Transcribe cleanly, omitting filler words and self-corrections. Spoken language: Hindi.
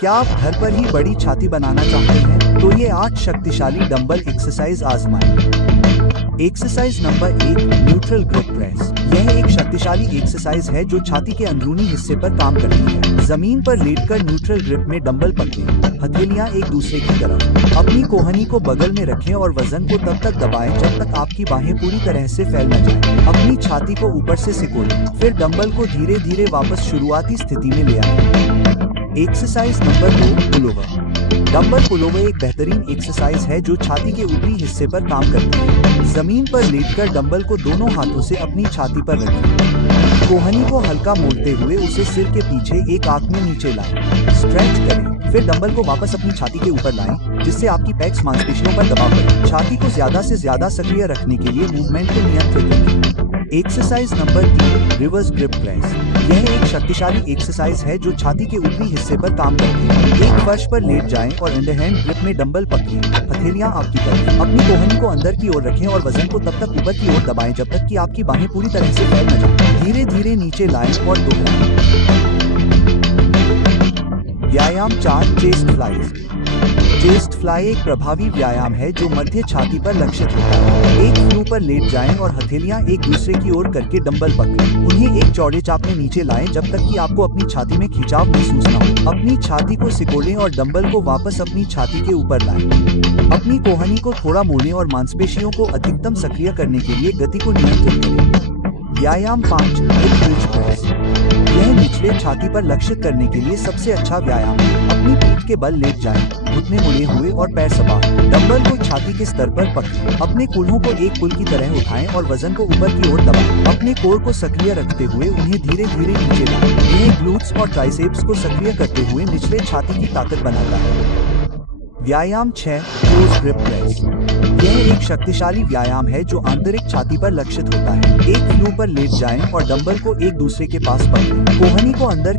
क्या आप घर पर ही बड़ी छाती बनाना चाहते हैं? तो ये 8 शक्तिशाली डंबल एक्सरसाइज आजमाएं। Exercise number 1, neutral grip press. यह एक शक्तिशाली एक्सरसाइज है जो छाती के अंदरूनी हिस्से पर काम करती है। जमीन पर लेटकर न्यूट्रल ग्रिप में डंबल पकड़ें, हथेलियां एक दूसरे की तरफ। अपनी कोहनी को बगल में रखें और वजन को तब तक दबाएं जब तक आपकी बाहें पूरी तरह से फैल न जाएं। अपनी छाती को ऊपर से सिकोड़ें, फिर डंबल को धीरे धीरे वापस शुरुआती स्थिति में ले आएं। Exercise number 2, pullover. Dumbbell pullover एक बेहतरीन एक्सरसाइज है जो छाती के ऊपरी हिस्से पर काम करती है। जमीन पर लेटकर डंबल को दोनों हाथों से अपनी छाती पर रखें। कोहनी को हल्का मोड़ते हुए उसे सिर के पीछे एक आंख में नीचे लाएं। स्ट्रेच करें, फिर डंबल को वापस अपनी छाती के ऊपर लाएं, जिससे आपकी पेक्स मांसपेशियों पर दबाव पड़े। छाती को ज्यादा से ज्यादा सक्रिय रखने के लिए मूवमेंट को नियंत्रित करें। Exercise number 3, reverse grip press. यह एक शक्तिशाली एक्सरसाइज है जो छाती के ऊपरी हिस्से पर काम करती है। एक फर्श पर लेट जाएं और अंडरहैंड ग्रिप में डंबल पकड़ें, हथेलियां आपकी तरफ। अपनी कोहनी को अंदर की ओर रखें और वजन को तब तक ऊपर की ओर दबाएं जब तक कि आपकी बाहें पूरी तरह से फैल न जाएं। धीरे धीरे नीचे लाएं और दोहराएं। व्यायाम 4, चेस्ट फ्लाइज। चेस्ट फ्लाई एक प्रभावी व्यायाम है जो मध्य छाती पर लक्षित होता है। एक फ्लू पर लेट जाएं और हथेलियां एक दूसरे की ओर करके डंबल पकड़ें। उन्हें एक चौड़े चाप में नीचे लाएं जब तक कि आपको अपनी छाती में खिंचाव महसूस न हो। अपनी छाती को सिकोड़ें और डंबल को वापस अपनी छाती के ऊपर लाएं। अपनी कोहनी को थोड़ा मोड़ें और मांसपेशियों को अधिकतम सक्रिय करने के लिए गति को नियंत्रित करें। व्यायाम 5, हिप ब्रिज प्रेस। यह निचले छाती पर लक्षित करने के लिए सबसे अच्छा व्यायाम है। अपनी पीठ के बल लेट जाएं, घुटने मुड़े हुए और पैर सबार। डंबल को छाती के स्तर पर पकड़ें। अपने कूल्हों को एक पुल की तरह उठाएं और वजन को ऊपर की ओर दबाएं। अपने कोर को सक्रिय रखते हुए उन्हें धीरे धीरे नीचे लाएं। यह ग्लूट्स और ट्राइसेप्स को सक्रिय करते हुए निचले छाती की ताकत बनाता है। व्यायाम 6, क्लोज ग्रिप प्रेस। यह एक शक्तिशाली व्यायाम है जो आंतरिक छाती पर लक्षित होता है। एक फ्लू पर लेट जाएं और डंबल को एक दूसरे के पास पकड़ें। कोहनी को अंदर